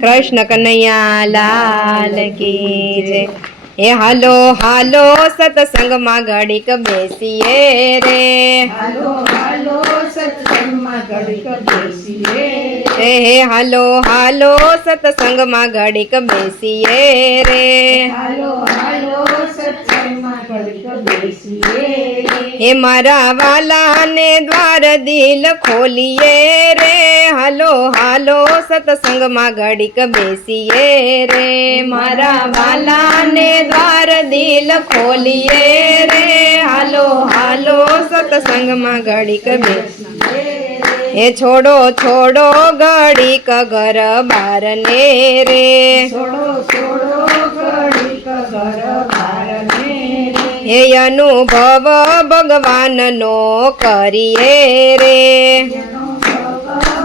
कृष्ण कन्हैया लाल की जय। ए हालो हालो सत्संग में घड़ीक बेसीए रे। हालो हालो सत्संग में घड़ीक बेसीए रे। हे हालो हालो सत्संग में घड़ीक बेसीए रे। हालो हालो सत्संग में घड़ीक बेसीए रे। हे मारा वाला ने द्वार दिल खोलिए रे। हालो हालो सत्संग में घड़ीक बेसीए रे। मारा वाला ने द्वार दिल खोलिए रे। हालो हालो सत्संग में घड़ीक बेसीए रे। हे छोड़ो छोड़ो घड़ीक घर बार ने रे। छोड़ो छोड़ो घड़ीक घर बार ने रे। हे अनुभव भगवान नो करिए रे।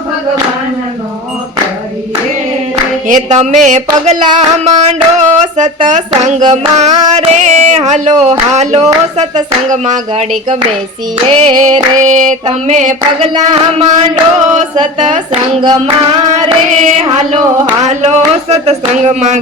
भगवान नो करिए रे। हे तमे पगला मांडो सत्संग मारे। हालो हालो सत्संग मा घड़ीक बेसीए रे। तमे पगला मांडो सत्संग मारे। हालो हालो सत्संग मा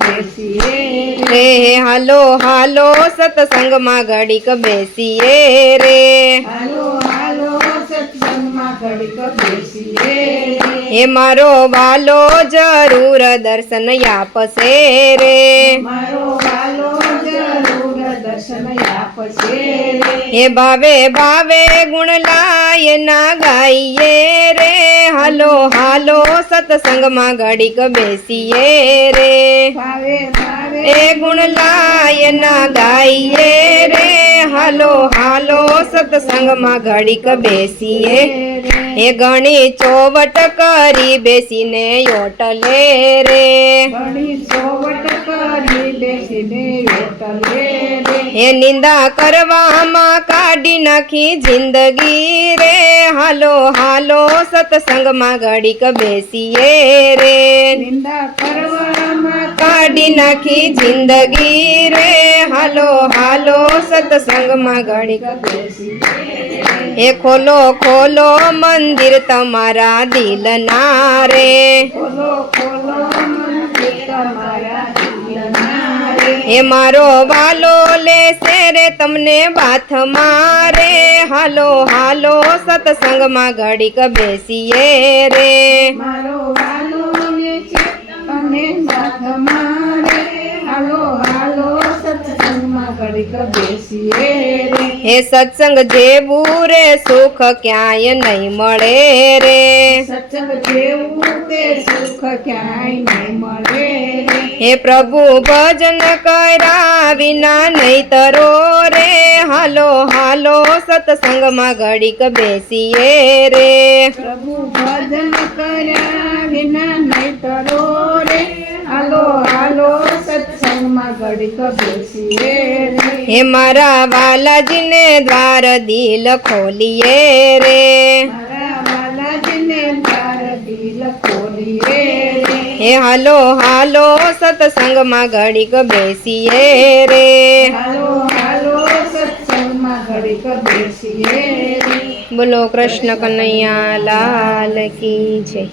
बेसीए रे। हालो हालो सत्संग मा घड़ीक बेसीए रे। हालो हालो सत्संग में घड़ीक बेसीए रे। हे मारो वालो जरूर दर्शन आपसे रे। मारो वालो जरूर दर्शन आपसे रे। हे भावे भावे गुण लाय ना गाइए रे। हालो हालो सत्संग मा घड़ीक बेसीए रे। भावे भावे ए गुण लाय ना गाइए रे। हालो हालो सत्संग मा घड़ीक बेसीए हे घणी चौवट करी बेसीने योटले रे। घणी चौवट करी बेसीने योटले रे। हे निंदा करवा मां काढ़ी नाखी जिंदगी रे। हालो हालो सत्संग मा घड़ीक बेसीए रे। निंदा करवा मां काढ़ी नाखी जिंदगी रे। हालो हालो सत्संग मा घड़ीक बेसीए हे खोलो खोलो मंदिर तमारा दिल ना रे। खोलो खोलो मंदिर तमारा दिल ना रे। हे मारो वालो ले से रे तमने बाथ मारे। हालो हालो सत्संग मा घड़ीक बेसीए रे। मारो वालो ने छे तने बाथ मारे। हालो हालो सत्संग में घड़ीक बेसीए रे। हे सत्संग जेवू रे सुख क्यांय नहीं मळे रे। सत्संग जेवू ते सुख क्यांय नहीं मळे रे। हे प्रभु भजन करा विना नहीं तरो रे। हालो हालो सत्संग मा घड़ीक बेसीए रे। प्रभु भजन कर्या विना नहीं तरो रे। हालो हालो सत्संग में घड़ीक बेसीए रे। हे मारा वालाजी ने द्वार दिल खोलिए रे। मारा बालाजी ने द्वार दिल खोलिए रे। हे हालो हालो सत्संग मा घड़ीक बेसीए रे। हालो हालो सत्संग में घड़ीक बेसीए रे। बोलो कृष्ण कन्हैया लाल की जय।